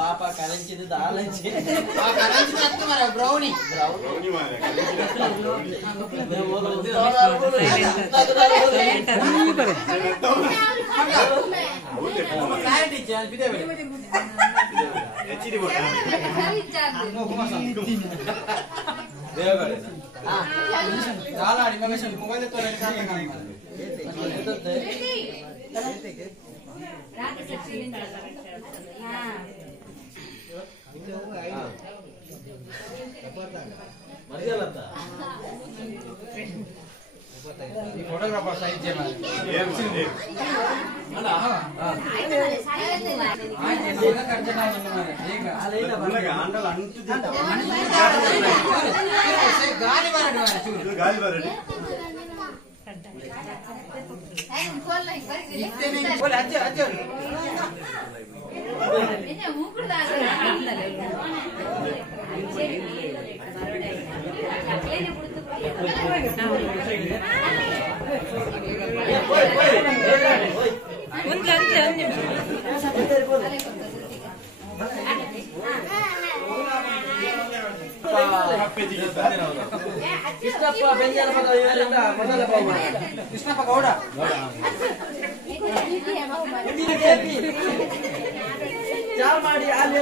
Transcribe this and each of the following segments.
పాప కలంచిది దాలంచి brownie photographer size कृष्णप्ಪ Gowda ಚಾಲ್ ಮಾಡಿ ಅಲ್ಲಿ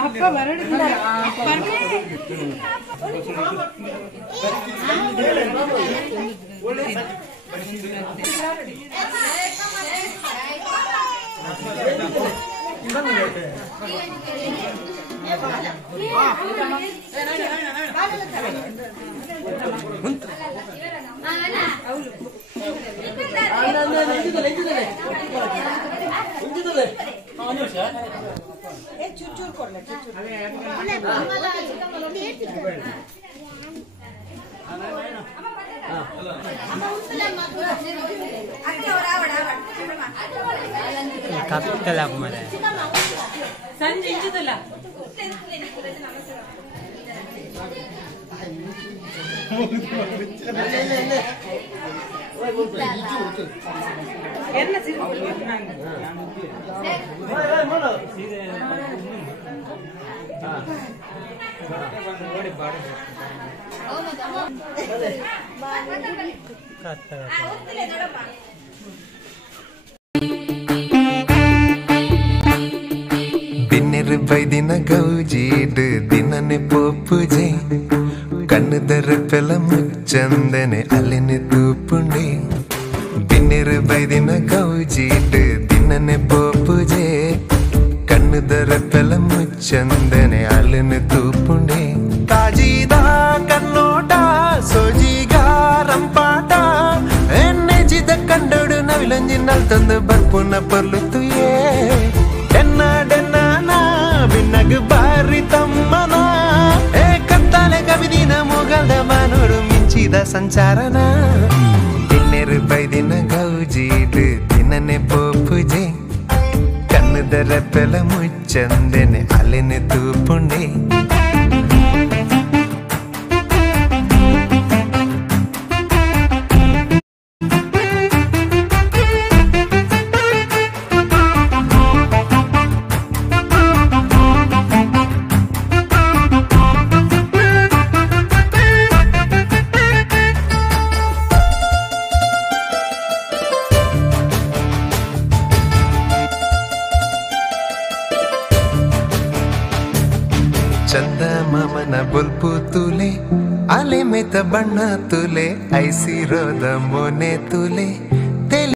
ಅಪ್ಪ ಬರಡಿಲ್ಲ ಚೂರ್ ಕೊಡ್ಲೆ ಸಂಜಿಂಚದಲ್ಲ என்ன ಬಿನ್ನಿರು ಬೈದಿನ ಗೌಜೀಡು ದಿನನೆ ಪೋಪುಜೆ ಕಣ್ಣುದರ ಪೆಲ ಮುಚ್ಚಂದನೆ ಅಲ್ಲಿನ ತೂಪುಂಡೆ ಬಿನ್ನಿರು ಬೈದಿನ ಗೌಜೀಡು ದಿನನೆ ಪೋಪುಜೆ ಕಣ್ಣುದರ ಪೆಲ ಮುಚ್ಚಂದನೆ ಅಲ್ಲಿನ ತೂಪುಂಡೆ ತಾಜೀದ ಕನ್ನೋಟ ಸೋಜಿಗ ರಂಪಾಟ ಎನ್ನೆಜಿದ ಕಂಡೋಡು ನವಿಲಂಜಿ ಮಿನ್ನಲ್ ತಂದು ಬರ್ಪುನ ಪರ್ಲುತ್ತುಯೇ ಡೆನ್ನ ಡೆನ್ನ ಬಿನ್ನಗ್ ಬಾರಿ ತಮ್ಮನ ಏ ಕತ್ತಾಲೆ ಕವಿದಿನ ಮೊಗಲ್ದ ಮಾನೋಡು ಮಿಂಚಿದ ಸಂಚಾರನ ದಿನ್ನೆರು ಬೈದಿನ ಗೌಜೀಡು ದಿನನೆ ಪೋಪುಜೆ ಕಣ್ಣದ ರೆಪ್ಪೆಲ ಮುಚ್ಚಂದೆನೆ ಅಲೆನೆ ತೂಪುಂಡೆ ಚಂದ ಮಾಮನ ಬೊಲ್ಪು ತುಲೆ ಅಲೆ ಮೇತ ಬಣ್ಣ ತುಲೆ ಐಸಿರೋದ ಮೊನೆ ತುಲೆ